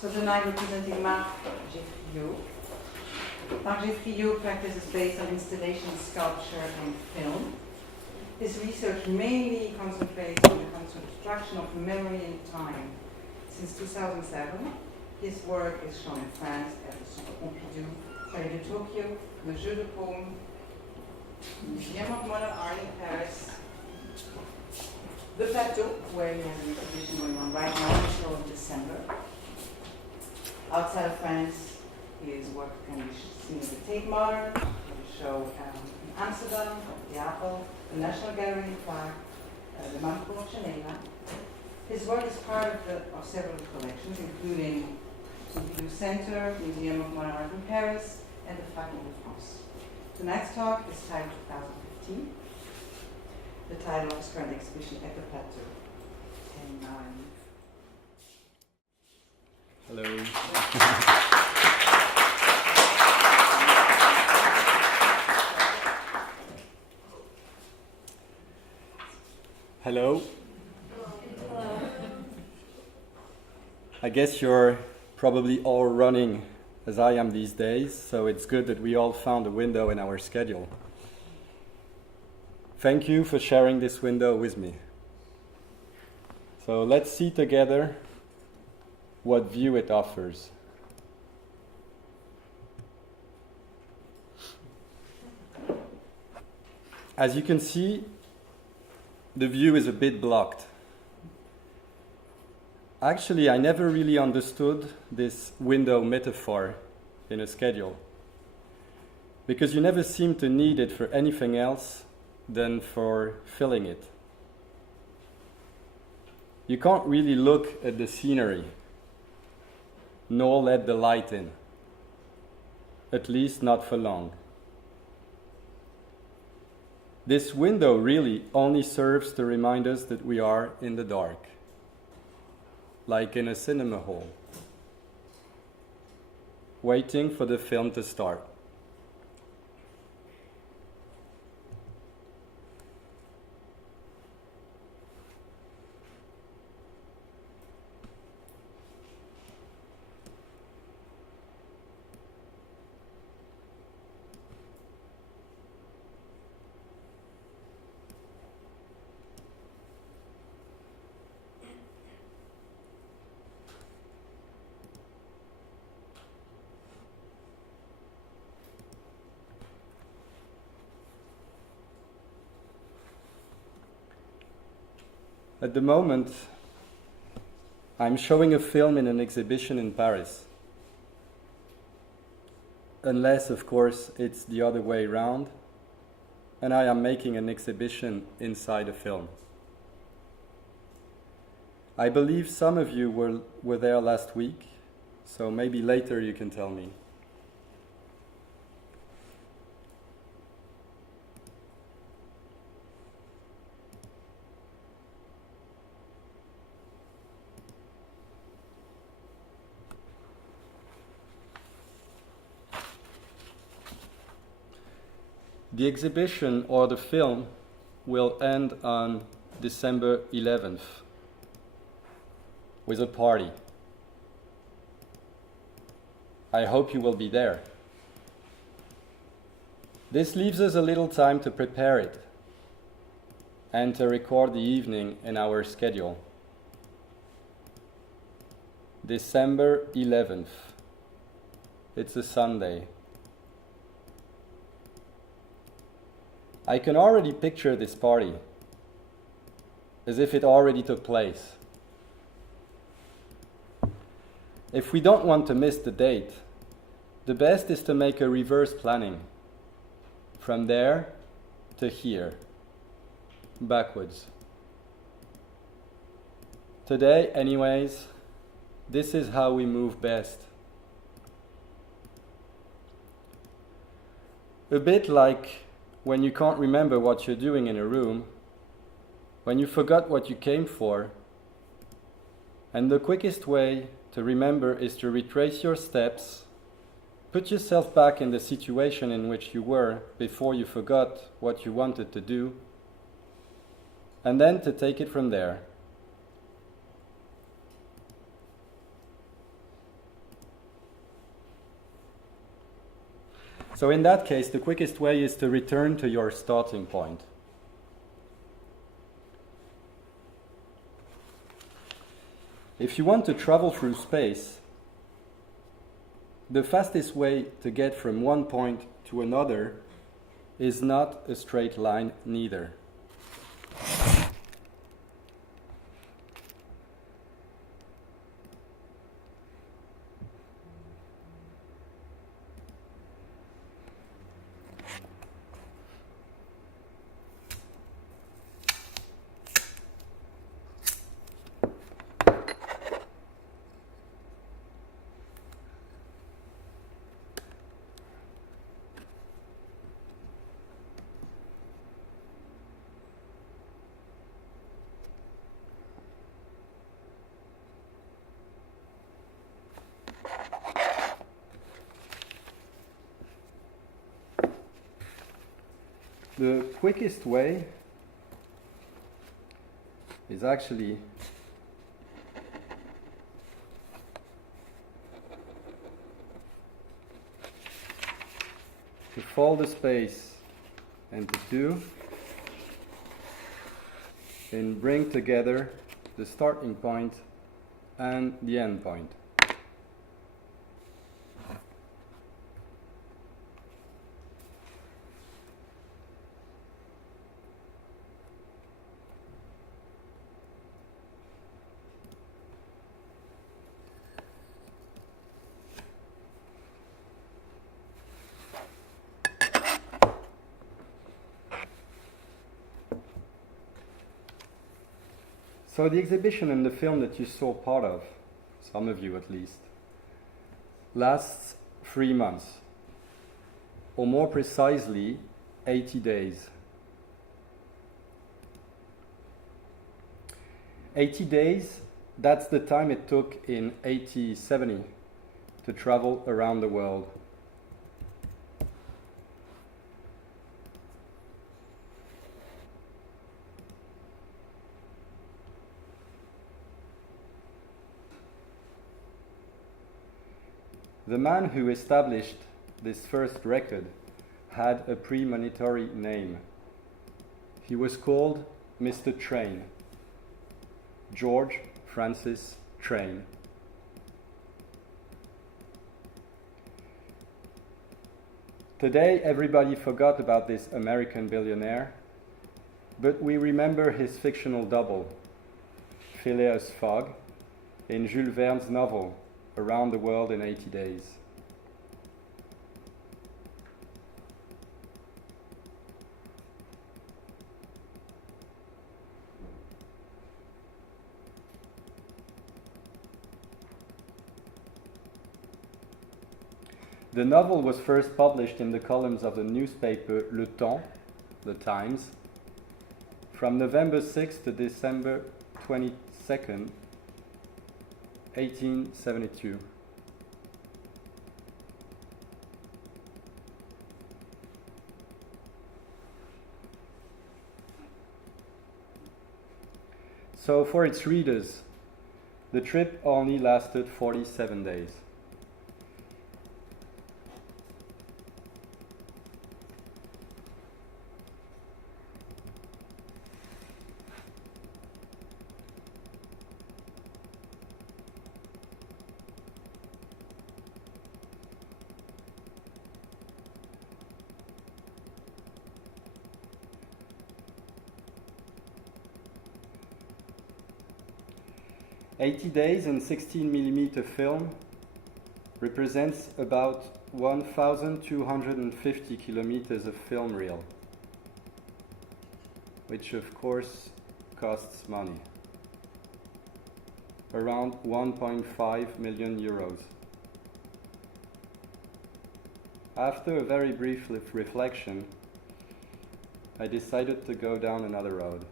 So tonight we're presenting Marc Geffriaud. Marc Geffriaud practices based on installation, sculpture, and film. His research mainly concentrates on the construction of memory and time. Since 2007, his work is shown in France at the Centre Pompidou, Palais de Tokyo, the Jeu de Paume, Museum of Modern Art in Paris, the Plateau, where he has an exhibition going on right now until December. Outside of France, his work can be seen at the Tate Modern, the show in Amsterdam, the Appel, the National Gallery in Prague, the Galerie. His work is part of several collections, including the Galerie Center, Museum of Modern Art in Paris, and the Palais de France. Tonight's talk is titled 2015, the title of his current exhibition at the Plateau. And hello. Hello. I guess you're probably all running as I am these days, so it's good that we all found a window in our schedule. Thank you for sharing this window with me. So let's see together what view it offers. As you can see, the view is a bit blocked. Actually, I never really understood this window metaphor in a schedule, because you never seem to need it for anything else than for filling it. You can't really look at the scenery, nor let the light in, at least not for long. This window really only serves to remind us that we are in the dark, like in a cinema hall, waiting for the film to start. At the moment, I'm showing a film in an exhibition in Paris. Unless, of course, it's the other way around, and I am making an exhibition inside a film. I believe some of you were there last week, so maybe later you can tell me. The exhibition or the film will end on December 11th with a party. I hope you will be there. This leaves us a little time to prepare it and to record the evening in our schedule. December 11th. It's a Sunday. I can already picture this party, as if it already took place. If we don't want to miss the date, the best is to make a reverse planning. From there to here, backwards. Today, anyways, this is how we move best. A bit like when you can't remember what you're doing in a room, when you forgot what you came for, and the quickest way to remember is to retrace your steps, put yourself back in the situation in which you were before you forgot what you wanted to do, and then to take it from there. So in that case, the quickest way is to return to your starting point. If you want to travel through space, the fastest way to get from one point to another is not a straight line neither. The quickest way is actually to fold the space into two and bring together the starting point and the end point. So the exhibition and the film that you saw part of, some of you at least, lasts 3 months, or more precisely, 80 days. 80 days, that's the time it took in 1870 to travel around the world. The man who established this first record had a premonitory name. He was called Mr. Train, George Francis Train. Today, everybody forgot about this American billionaire, but we remember his fictional double, Phileas Fogg, in Jules Verne's novel, Around the World in 80 Days. The novel was first published in the columns of the newspaper Le Temps, The Times, from November 6th to December 22nd, 1872. So for its readers, the trip only lasted 47 days. "80 days in 16mm film represents about 1,250 kilometers of film reel, which of course costs money, around 1.5 million euros. After a very brief reflection, I decided to go down another road.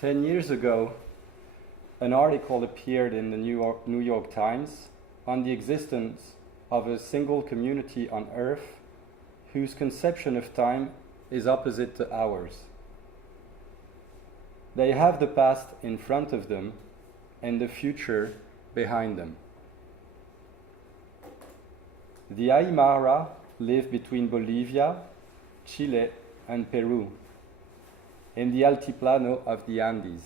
10 years ago, an article appeared in the New York Times on the existence of a single community on Earth whose conception of time is opposite to ours. They have the past in front of them and the future behind them. The Aymara live between Bolivia, Chile, and Peru, in the Altiplano of the Andes.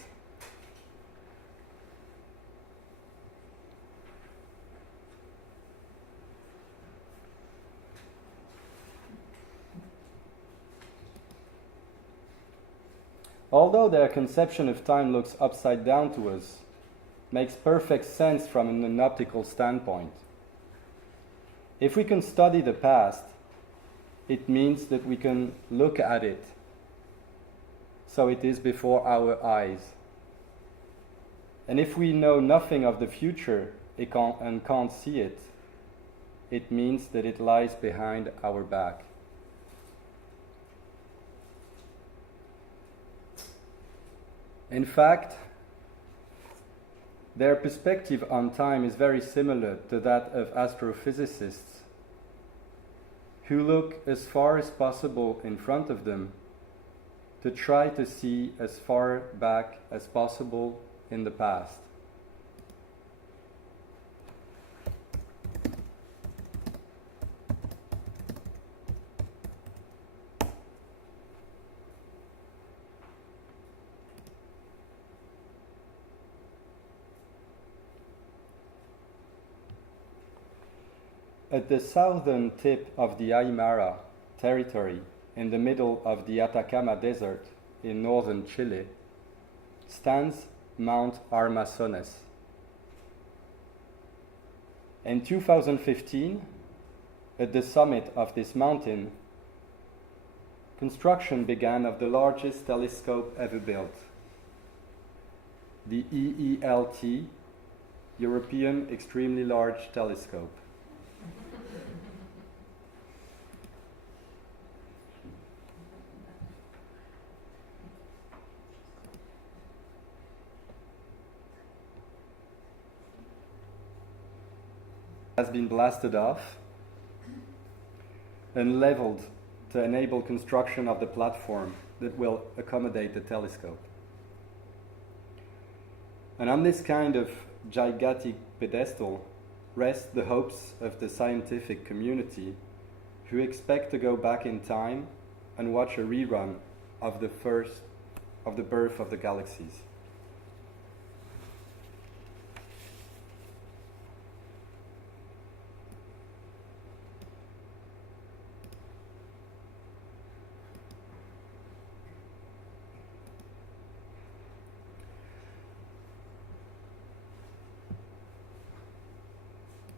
Although their conception of time looks upside down to us, makes perfect sense from an optical standpoint. If we can study the past, it means that we can look at it, so it is before our eyes. And if we know nothing of the future and can't see it, it means that it lies behind our back. In fact, their perspective on time is very similar to that of astrophysicists, who look as far as possible in front of them to try to see as far back as possible in the past. At the southern tip of the Aymara territory, in the middle of the Atacama Desert in northern Chile, stands Mount Armazones. In 2015, at the summit of this mountain, construction began of the largest telescope ever built, the EELT, European Extremely Large Telescope. Has been blasted off and leveled to enable construction of the platform that will accommodate the telescope. And on this kind of gigantic pedestal rest the hopes of the scientific community, who expect to go back in time and watch a rerun of the birth of the galaxies.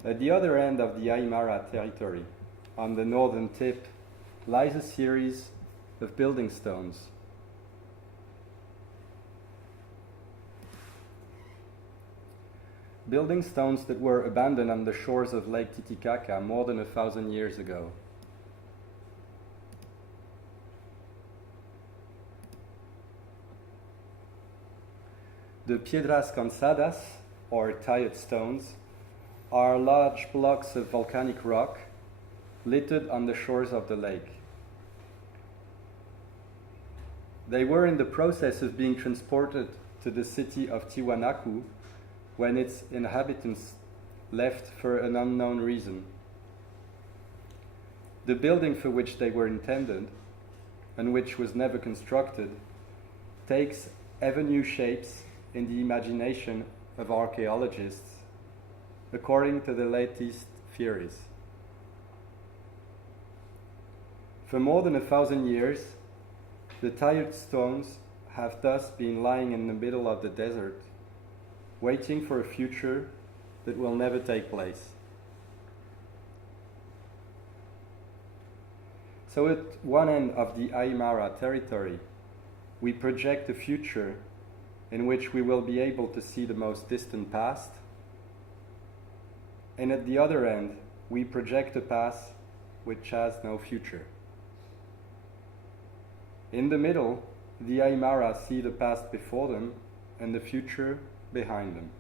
At the other end of the Aymara territory, on the northern tip, lies a series of building stones. Building stones that were abandoned on the shores of Lake Titicaca more than 1,000 years ago. The piedras cansadas, or tired stones, are large blocks of volcanic rock littered on the shores of the lake. They were in the process of being transported to the city of Tiwanaku when its inhabitants left for an unknown reason. The building for which they were intended, and which was never constructed, takes ever new shapes in the imagination of archaeologists, according to the latest theories. For more than 1,000 years, the tired stones have thus been lying in the middle of the desert, waiting for a future that will never take place. So at one end of the Aymara territory, we project a future in which we will be able to see the most distant past, and at the other end, we project a past which has no future. In the middle, the Aymara see the past before them and the future behind them.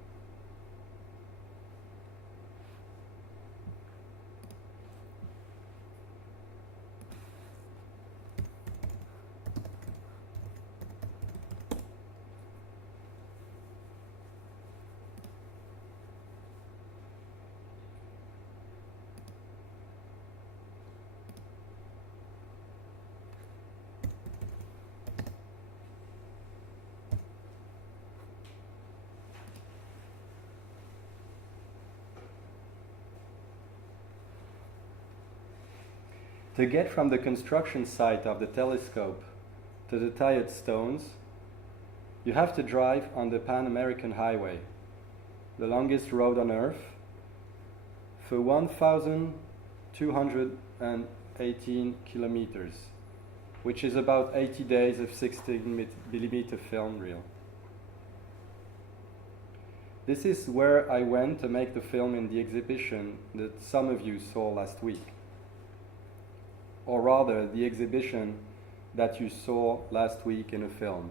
To get from the construction site of the telescope to the tired stones, you have to drive on the Pan-American Highway, the longest road on Earth, for 1,218 kilometers, which is about 80 days of 16mm film reel. This is where I went to make the film in the exhibition that some of you saw last week. Or rather, the exhibition that you saw last week in a film.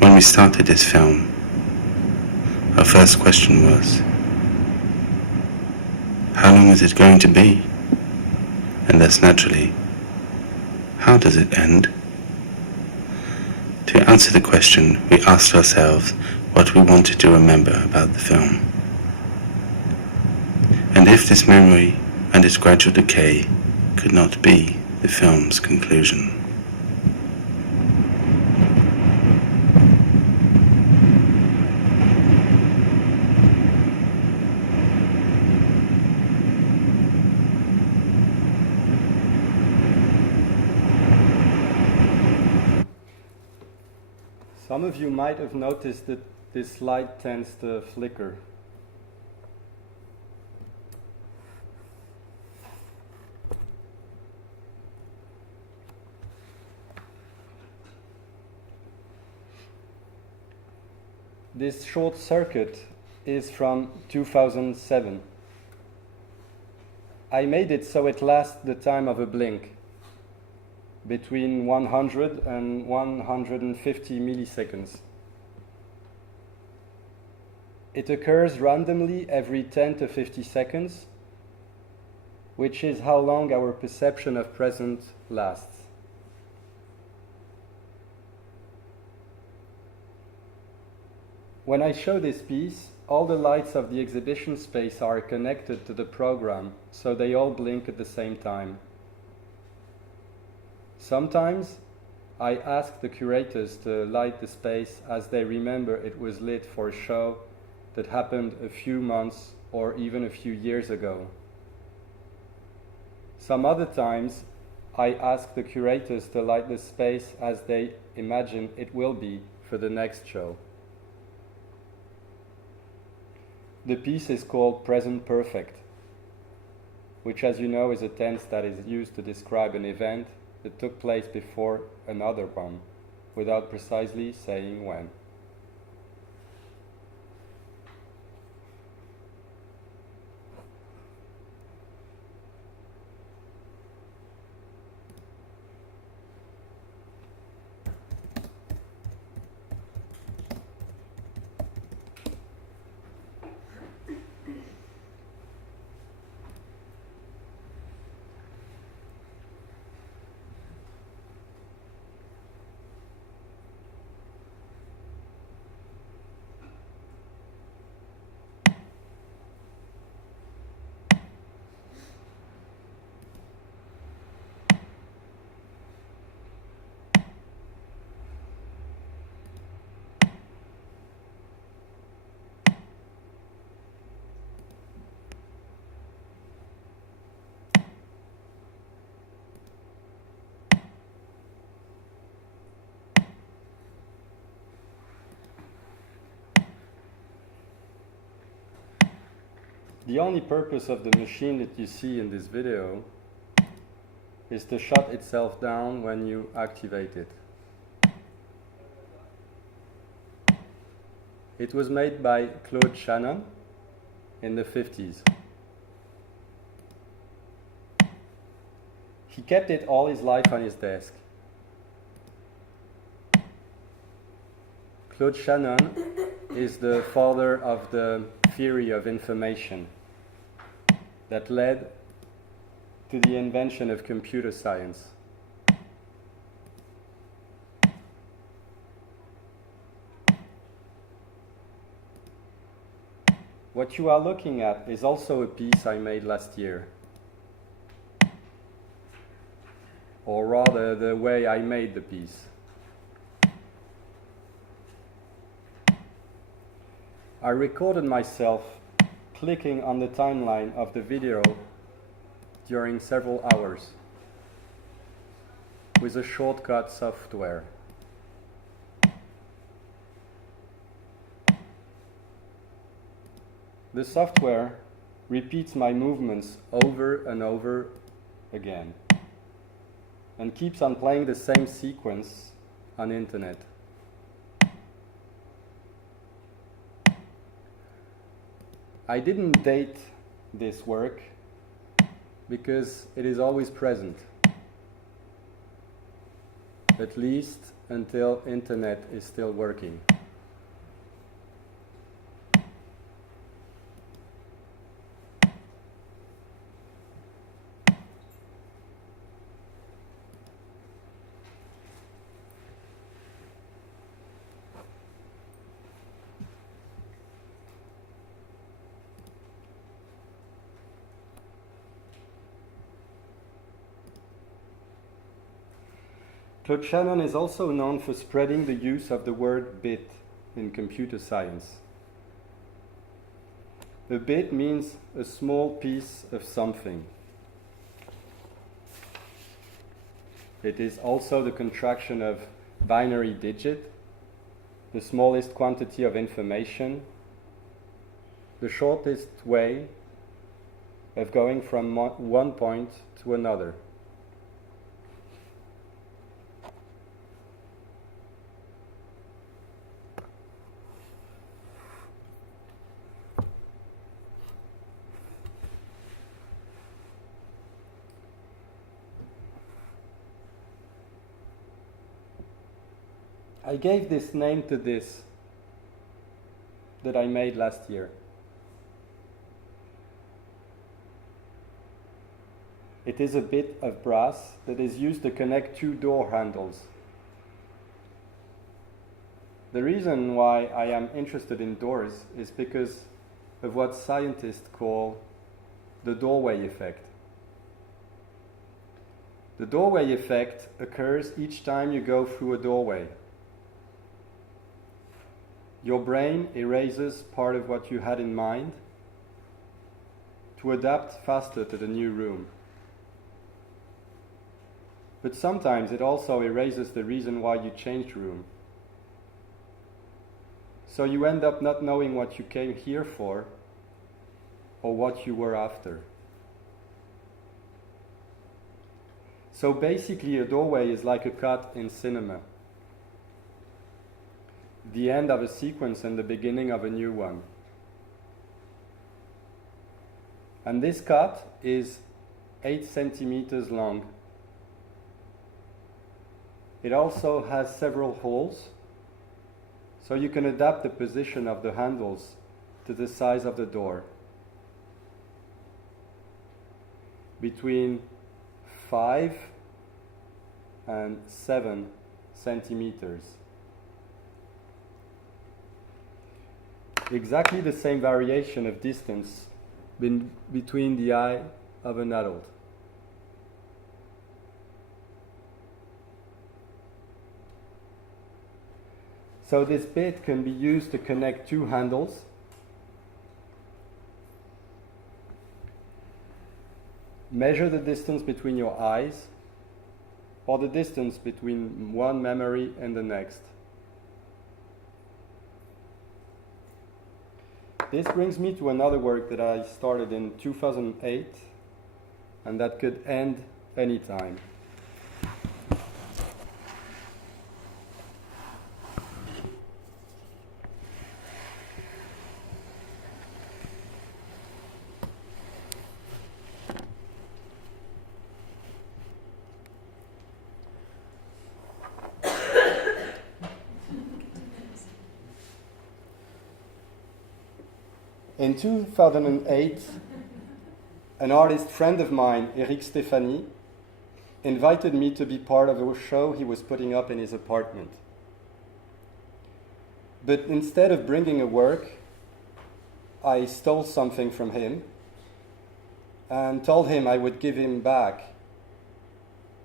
When we started this film, our first question was, how long is it going to be? And thus naturally, how does it end? To answer the question, we asked ourselves what we wanted to remember about the film. And if this memory and its gradual decay could not be the film's conclusion. Some of you might have noticed that this light tends to flicker. This short circuit is from 2007. I made it so it lasts the time of a blink, between 100 and 150 milliseconds. It occurs randomly every 10 to 50 seconds, which is how long our perception of present lasts. When I show this piece, all the lights of the exhibition space are connected to the program, so they all blink at the same time. Sometimes I ask the curators to light the space as they remember it was lit for a show that happened a few months or even a few years ago. Some other times I ask the curators to light the space as they imagine it will be for the next show. The piece is called Present Perfect, which, as you know, is a tense that is used to describe an event that took place before another one, without precisely saying when. The only purpose of the machine that you see in this video is to shut itself down when you activate it. It was made by Claude Shannon in the 50s. He kept it all his life on his desk. Claude Shannon is the father of the theory of information that led to the invention of computer science. What you are looking at is also a piece I made last year. Or rather, the way I made the piece. I recorded myself clicking on the timeline of the video during several hours with a shortcut software. The software repeats my movements over and over again and keeps on playing the same sequence on internet. I didn't date this work because it is always present, at least until internet is still working. Claude Shannon is also known for spreading the use of the word bit in computer science. A bit means a small piece of something. It is also the contraction of binary digit, the smallest quantity of information, the shortest way of going from one point to another. I gave this name to this that I made last year. It is a bit of brass that is used to connect two door handles. The reason why I am interested in doors is because of what scientists call the doorway effect. The doorway effect occurs each time you go through a doorway. Your brain erases part of what you had in mind to adapt faster to the new room. But sometimes it also erases the reason why you changed room. So you end up not knowing what you came here for or what you were after. So basically a doorway is like a cut in cinema. The end of a sequence and the beginning of a new one. And this cut is 8 centimeters long. It also has several holes, so you can adapt the position of the handles to the size of the door. Between 5 and 7 centimeters. Exactly the same variation of distance between the eye of an adult. So this bit can be used to connect two handles. Measure the distance between your eyes or the distance between one memory and the next. This brings me to another work that I started in 2008 and that could end anytime. In 2008, an artist friend of mine, Eric Stéphanie, invited me to be part of a show he was putting up in his apartment. But instead of bringing a work, I stole something from him and told him I would give him back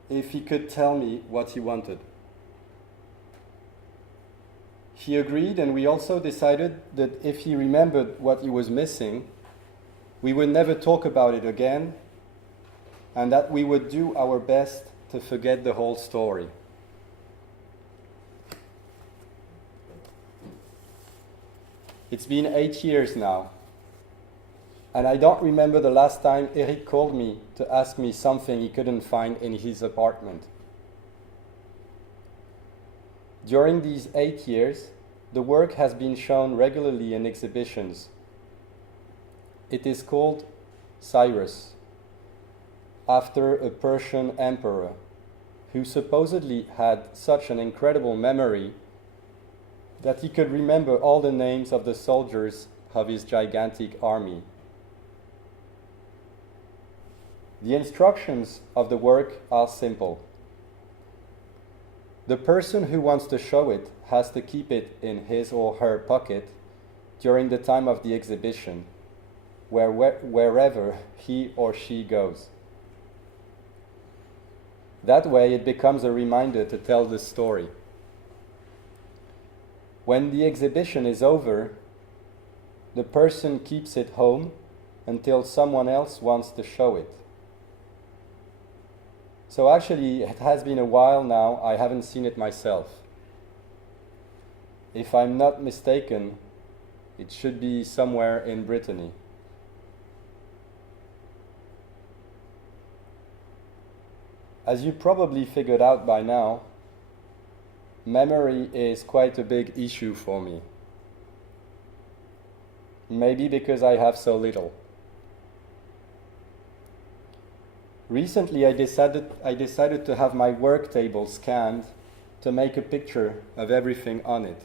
if he could tell me what he wanted. He agreed, and we also decided that if he remembered what he was missing, we would never talk about it again, and that we would do our best to forget the whole story. It's been 8 years now, and I don't remember the last time Eric called me to ask me something he couldn't find in his apartment. During these 8 years, the work has been shown regularly in exhibitions. It is called Cyrus, after a Persian emperor who supposedly had such an incredible memory that he could remember all the names of the soldiers of his gigantic army. The instructions of the work are simple. The person who wants to show it has to keep it in his or her pocket during the time of the exhibition, wherever he or she goes. That way it becomes a reminder to tell the story. When the exhibition is over, the person keeps it home until someone else wants to show it. So actually, it has been a while now, I haven't seen it myself. If I'm not mistaken, it should be somewhere in Brittany. As you probably figured out by now, memory is quite a big issue for me. Maybe because I have so little. Recently, I decided to have my work table scanned to make a picture of everything on it.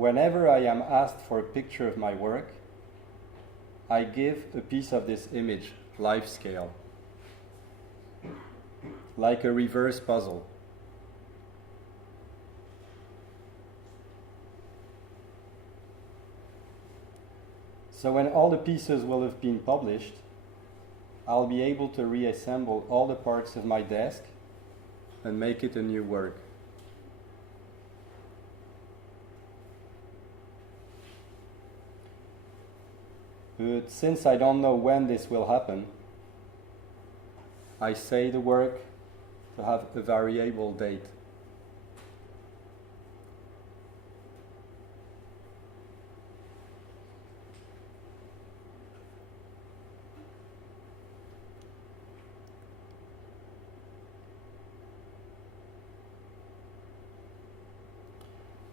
whenever I am asked for a picture of my work, I give a piece of this image, life scale, like a reverse puzzle. So when all the pieces will have been published, I'll be able to reassemble all the parts of my desk and make it a new work. But since I don't know when this will happen, I say the work to have a variable date.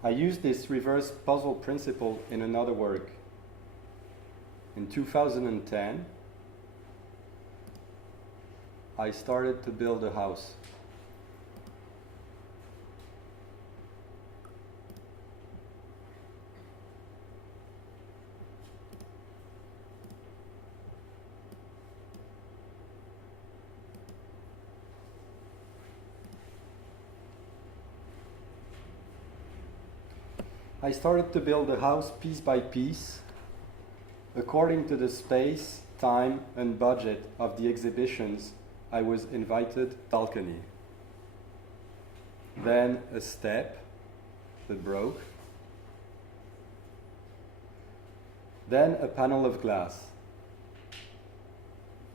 I used this reverse puzzle principle in another work. In 2010, I started to build a house. I started to build a house piece by piece, according to the space, time, and budget of the exhibitions I was invited to balcony. Then a step that broke. Then a panel of glass.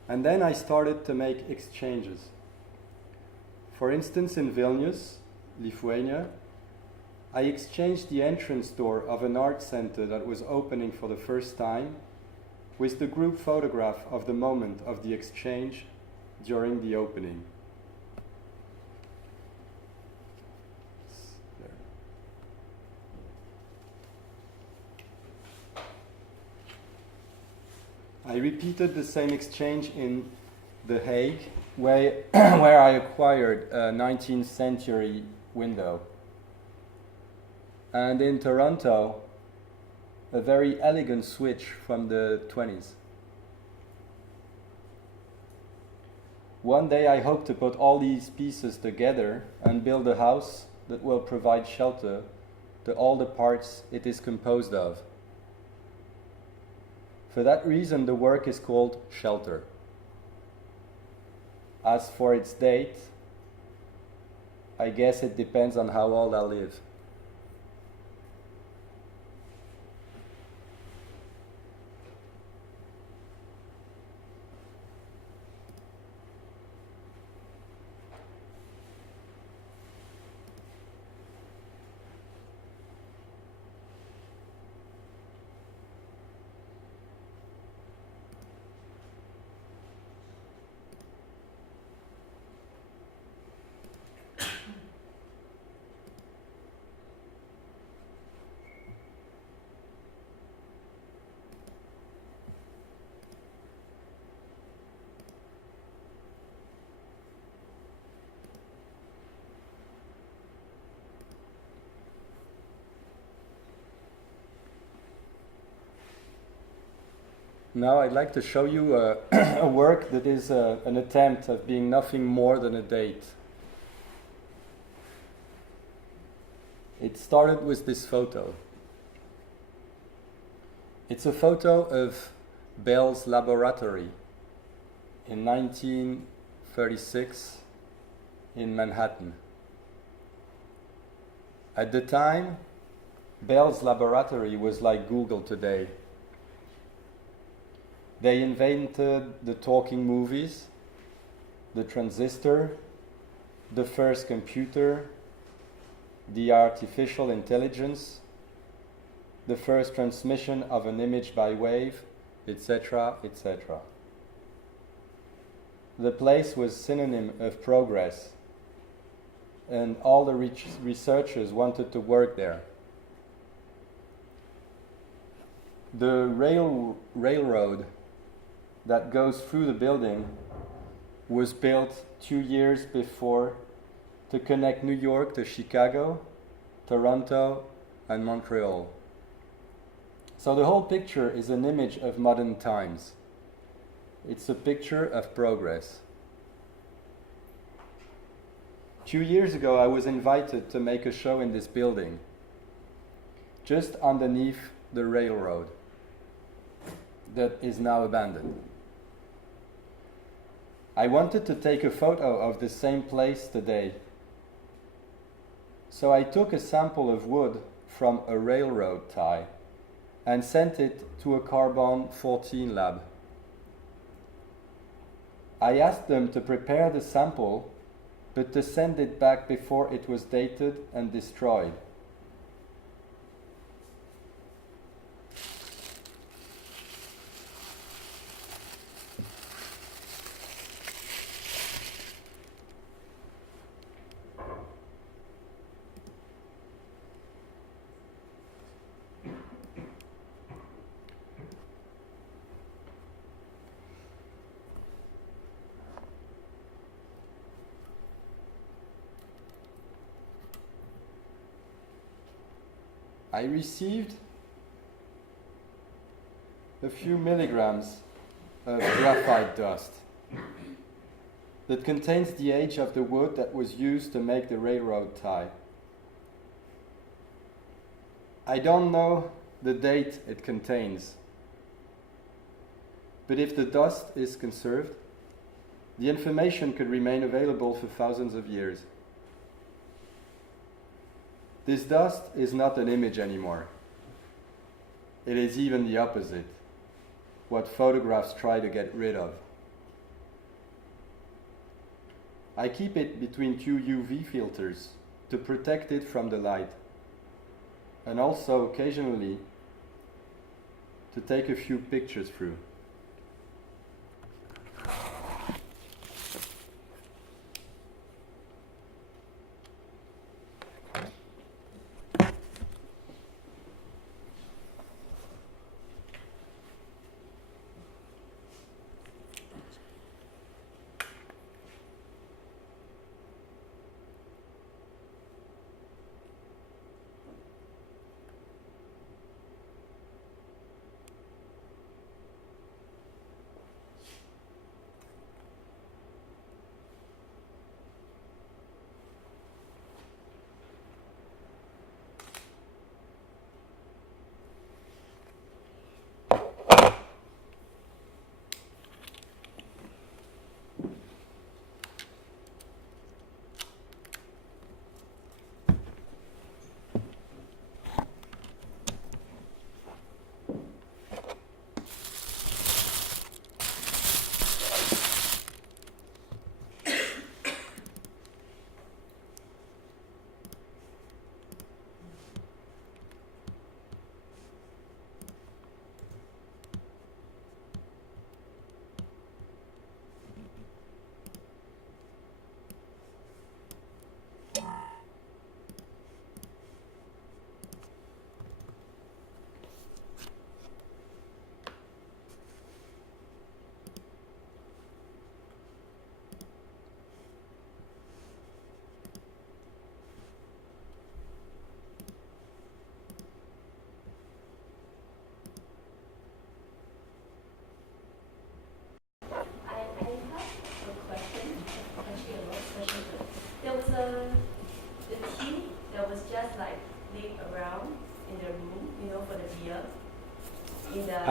And then I started to make exchanges. For instance, in Vilnius, Lithuania, I exchanged the entrance door of an art center that was opening for the first time with the group photograph of the moment of the exchange during the opening. I repeated the same exchange in The Hague, where I acquired a 19th century window. And in Toronto, a very elegant switch from the 20s. One day I hope to put all these pieces together and build a house that will provide shelter to all the parts it is composed of. For that reason, the work is called Shelter. As for its date, I guess it depends on how old I live. Now I'd like to show you a work that is an attempt at being nothing more than a date. It started with this photo. It's a photo of Bell's laboratory in 1936 in Manhattan. At the time, Bell's laboratory was like Google today. They invented the talking movies, the transistor, the first computer, the artificial intelligence, the first transmission of an image by wave, etc., etc. The place was synonym of progress, and all the researchers wanted to work there. The railroad that goes through the building was built 2 years before to connect New York to Chicago, Toronto, and Montreal. So the whole picture is an image of modern times. It's a picture of progress. 2 years ago, I was invited to make a show in this building, just underneath the railroad that is now abandoned. I wanted to take a photo of the same place today. So I took a sample of wood from a railroad tie and sent it to a carbon-14 lab. I asked them to prepare the sample, but to send it back before it was dated and destroyed. I received a few milligrams of graphite dust that contains the age of the wood that was used to make the railroad tie. I don't know the date it contains, but if the dust is conserved, the information could remain available for thousands of years. This dust is not an image anymore. It is even the opposite, what photographs try to get rid of. I keep it between 2 UV filters to protect it from the light, and also occasionally to take a few pictures through.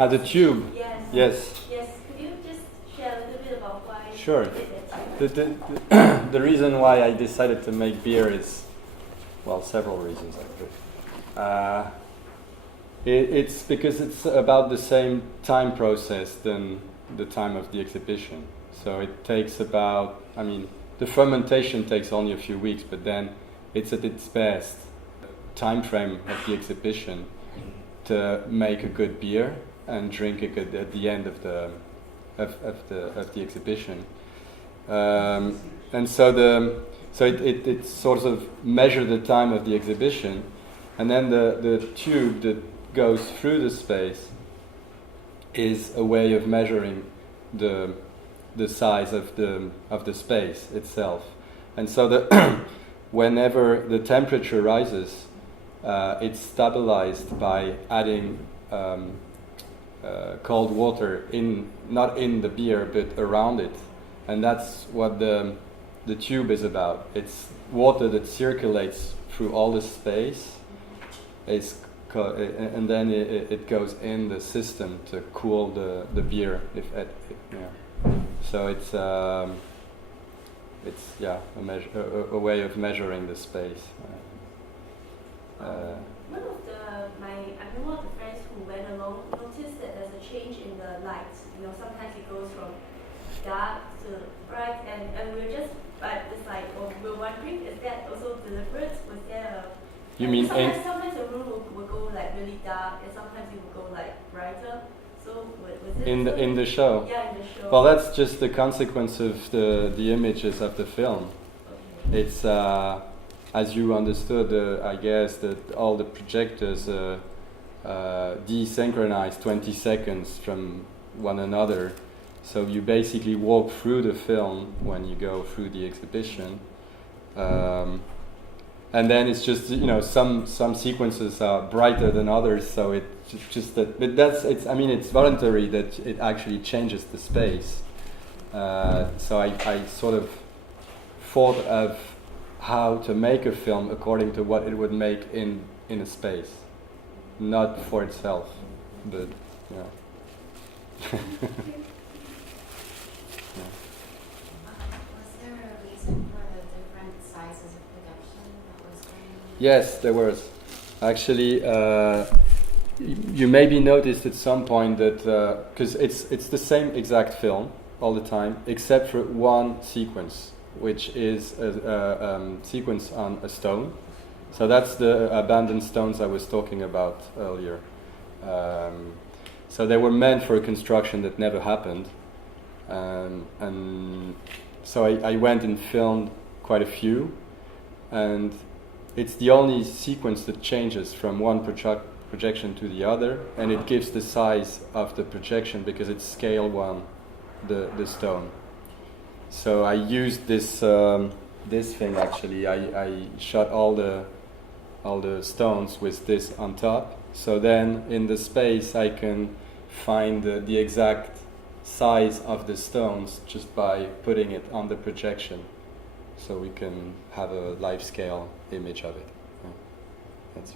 The tube. Yes. Yes. Yes. Could you just share a little bit about why? Sure. You did that? The reason why I decided to make beer is, well, several reasons actually. It's because it's about the same time process than the time of the exhibition. So it takes about, the fermentation takes only a few weeks, but then it's at its best time frame of the exhibition to make a good beer and drink it at the end of the exhibition, and so it sort of measures the time of the exhibition, and then the tube that goes through the space is a way of measuring the size of the space itself, and so whenever the temperature rises, it's stabilized by adding cold water not in the beer but around it, and that's what the tube is about. It's water that circulates through all the space. And then it goes in the system to cool the beer. So it's a way of measuring the space. One of one of the friends who went along noticed that there's a change in the light. Sometimes it goes from dark to bright, and we're wondering, is that also deliberate? Was there You mean sometimes the room will go like really dark, and sometimes it will go like brighter. So was it in the show? Yeah, in the show. Well, that's just the consequence of the images of the film. Okay. It's as you understood, I guess, that all the projectors desynchronize 20 seconds from one another. So you basically walk through the film when you go through the exhibition. And then it's just some sequences are brighter than others, so it's just that. But it's voluntary that it actually changes the space. So I sort of thought of how to make a film according to what it would make in a space, not for itself, but yeah. Yes, there was. Actually, you maybe noticed at some point that because it's the same exact film all the time, except for one sequence, which is a sequence on a stone. So that's the abandoned stones I was talking about earlier. So they were meant for a construction that never happened, and so I went and filmed quite a few, and it's the only sequence that changes from one projection to the other, and it gives the size of the projection because it's scale 1, the stone. So I used this thing actually. I shot all the stones with this on top. So then in the space I can find the exact size of the stones just by putting it on the projection. So we can have a life scale image of it. Yeah. That's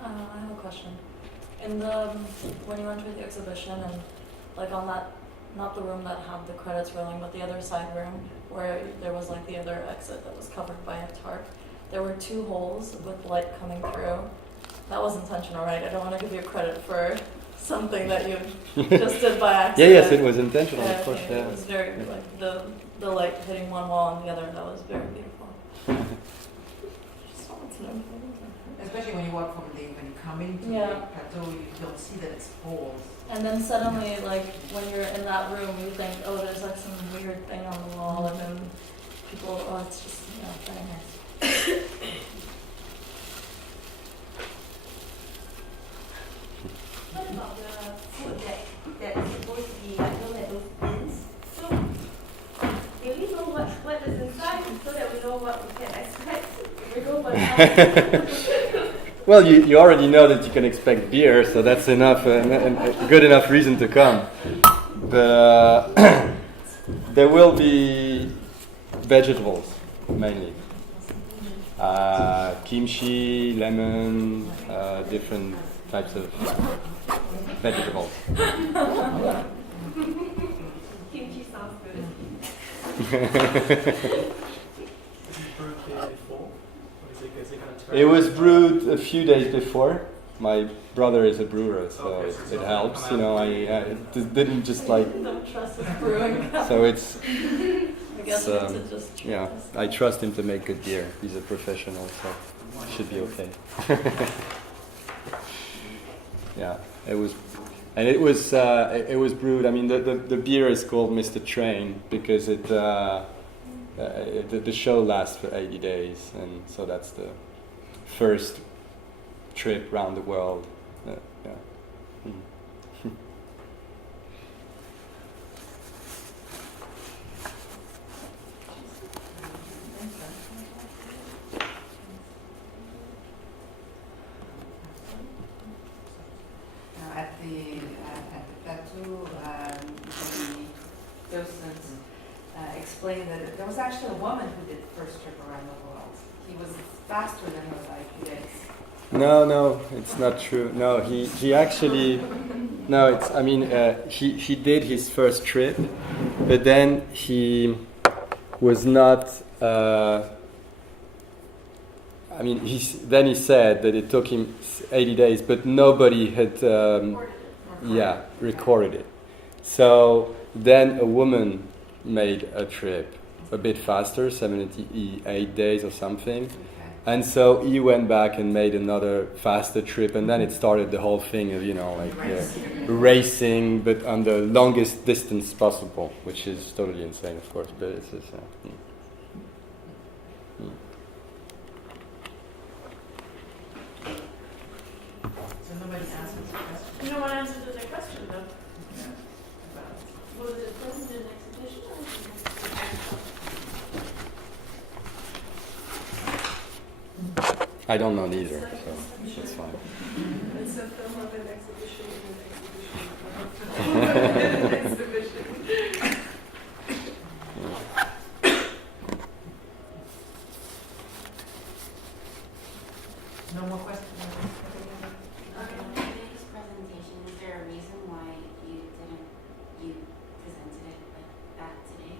I have a question. When you entered the exhibition and like on that, not the room that had the credits rolling, but the other side room where there was like the other exit that was covered by a tarp, there were 2 holes with light coming through. That was intentional, right? I don't want to give you credit for something that you just did by accident. Yes, it was intentional, of course. It was very like the light hitting one wall and the other. That was very beautiful. Just wanted to know. Especially when you come into the plateau, you don't see that it's holes. And then suddenly, like when you're in that room, you think, oh, there's like some weird thing on the wall, and then people, oh, it's just very nice. What about the food that's supposed to be known as those bins? So, do we know what is inside so that we know what we can expect if we go for the Well, you already know that you can expect beer, so that's enough, a good enough reason to come. But there will be vegetables, mainly. Kimchi, lemon, different types of vegetables. Kimchi sounds good. It was brewed a few days before. My brother is a brewer, so it helps. I didn't just like. Don't trust his brewing. So it's. I guess we need to just try Yeah, this. I trust him to make good beer. He's a professional, so it should be okay. Yeah, it was brewed. I mean, the beer is called Mr. Train because the show lasts for 80 days, and so that's the first trip around the world. Yeah. explained that there was actually a woman who did the first trip around the world. He was faster than those IQ days. No, it's not true. No, he actually, no, it's, I mean, he did his first trip, but then he was not, I mean, then he said that it took him 80 days, but nobody had, recorded it. So then a woman made a trip a bit faster, 78 days or something. And so he went back and made another faster trip, and then it started the whole thing of, racing, but on the longest distance possible, which is totally insane, of course, but it's just, So nobody answered the question. No one answered the question though. Yeah. Was it present in an exhibition or I don't know neither, so it's fine. it's a film of an exhibition in an exhibition. No more questions? Today's presentation, is there a reason why you presented it like that today?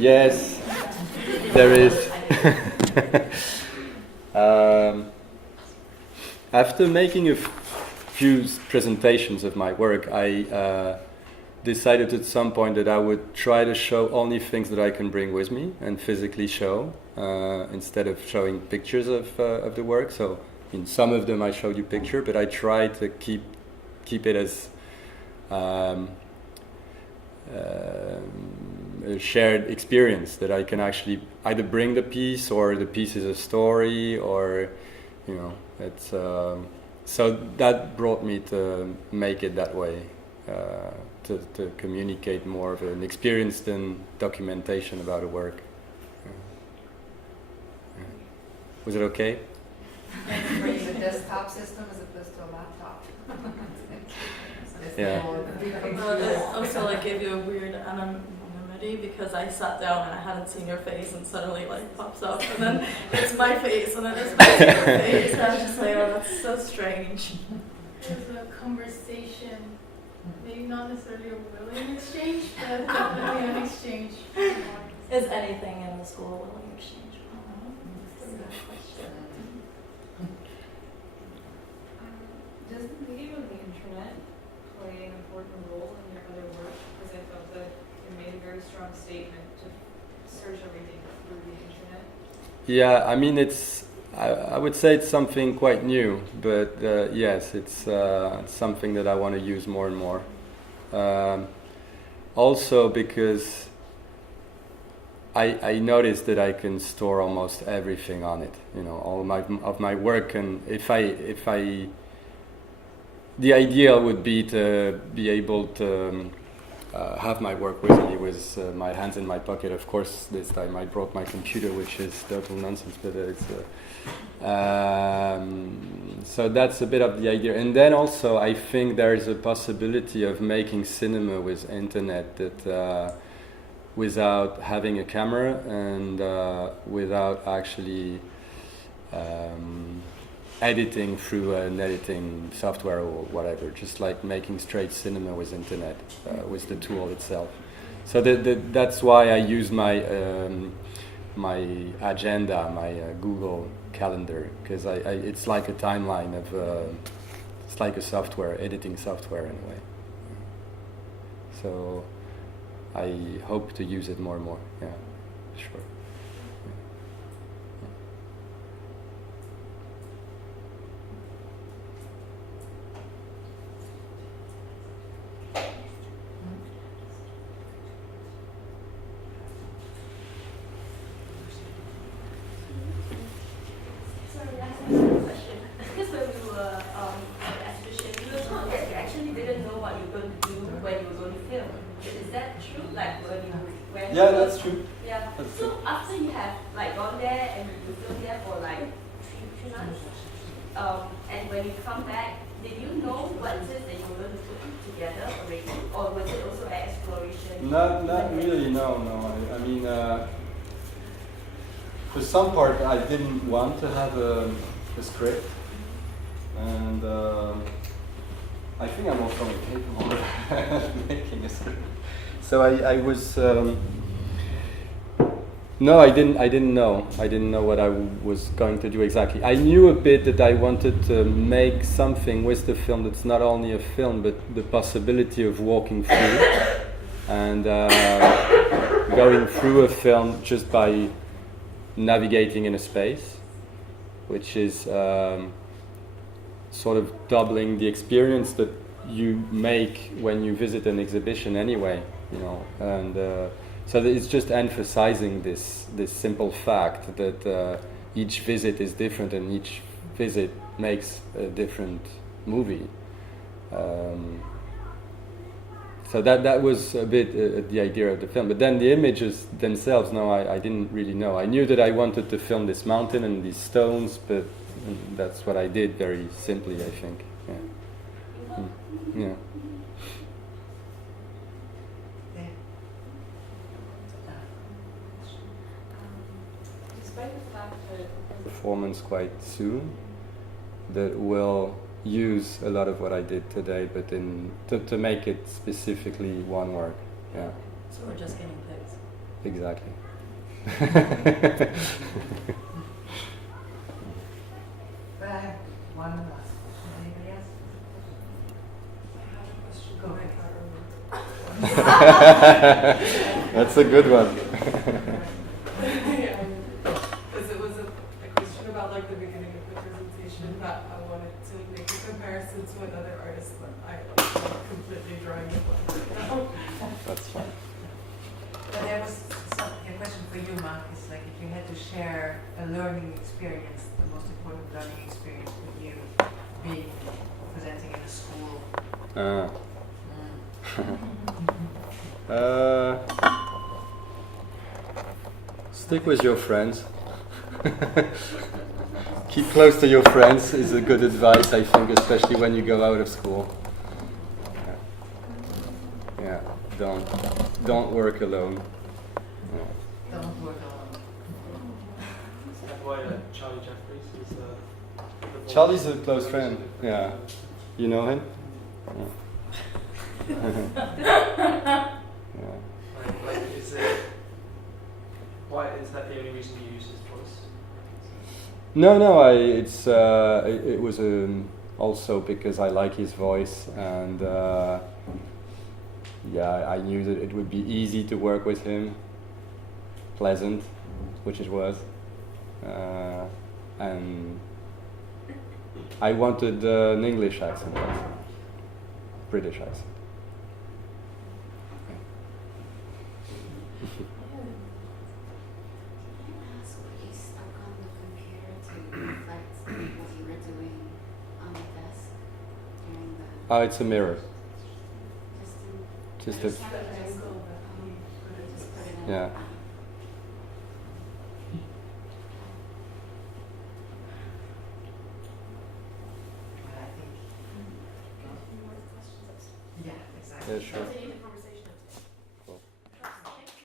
Yes, there is. After making a few presentations of my work, I decided at some point that I would try to show only things that I can bring with me and physically show, instead of showing pictures of the work. So in some of them I showed you picture, but I tried to keep it as a shared experience, that I can actually either bring the piece, or the piece is a story, or it's so that brought me to make it that way, to communicate more of an experience than documentation about a work. Was it okay? For you, a desktop system as opposed to a laptop. Yeah. It also gave you a weird anonymity, because I sat down and I hadn't seen your face, and suddenly pops up, and then it's my face, and then it's back to your face. And I was just like, oh, that's so strange. There's a conversation, maybe not necessarily a willing exchange, but definitely an exchange. Is anything in the school a willing exchange? Does the medium of the internet play an important role in your other work? Because I felt that you made a very strong statement to search everything through the internet. Yeah, I mean, I would say it's something quite new, but yes, it's something that I want to use more and more. Also because I noticed that I can store almost everything on it, all of my work, and if I the ideal would be to be able to have my work with me with my hands in my pocket. Of course, this time I brought my computer, which is total nonsense, but it's so that's a bit of the idea. And then also I think there is a possibility of making cinema with internet, that without having a camera and without actually editing through an editing software or whatever, just like making straight cinema with internet, with the tool itself. So that's why I use my my agenda, my Google Calendar, because it's like a timeline of it's like a software, editing software in a way. So I hope to use it more and more. Yeah, sure. Yeah, that's true. Yeah. That's So true. after you have gone there and you filmed there for three months, and when you come back, did you know what it is that you were going to put together already, or was it also an exploration? Not really. No. I mean, for some part, I didn't want to have a script, and I think I'm also incapable of making a script. So I was. No, I didn't know. I didn't know what I was going to do exactly. I knew a bit that I wanted to make something with the film that's not only a film, but the possibility of walking through and going through a film just by navigating in a space, which is sort of doubling the experience that you make when you visit an exhibition anyway, you know, and so it's just emphasizing this simple fact that each visit is different and each visit makes a different movie. So that was a bit the idea of the film. But then the images themselves, no, I didn't really know. I knew that I wanted to film this mountain and these stones, but that's what I did very simply, I think. Yeah. Yeah. Despite the fact that Performance quite soon that will use a lot of what I did today, but to make it specifically one work. Yeah. So we're just getting pics. Exactly. One last question. Anybody else? I have a question. Go ahead. That's a good one. Because it was a question about like the beginning of the presentation that I wanted to make a comparison to another artist that I like completely drawing a blank right now. That's fine. But there was a question for you, Mark. It's like if you had to share a learning experience, the most important learning experience for you, being presenting in a school. Stick with your friends. Keep close to your friends is a good advice, I think, especially when you go out of school. Yeah. Don't work alone. Yeah. Don't work alone. Is that why Charlie Jeffries is Charlie's a close friend. Yeah. You know him? Yeah. like is it why is that the only reason you use his voice? No. It was also because I like his voice, and I knew that it would be easy to work with him, pleasant, which it was, and I wanted an English accent, also. British accent. Ask what you stuck on the computer to reflect what you were doing on the desk during the. Oh, it's a mirror. Just Just a. just put it in. Yeah. Yeah, exactly. Yeah, sure. So you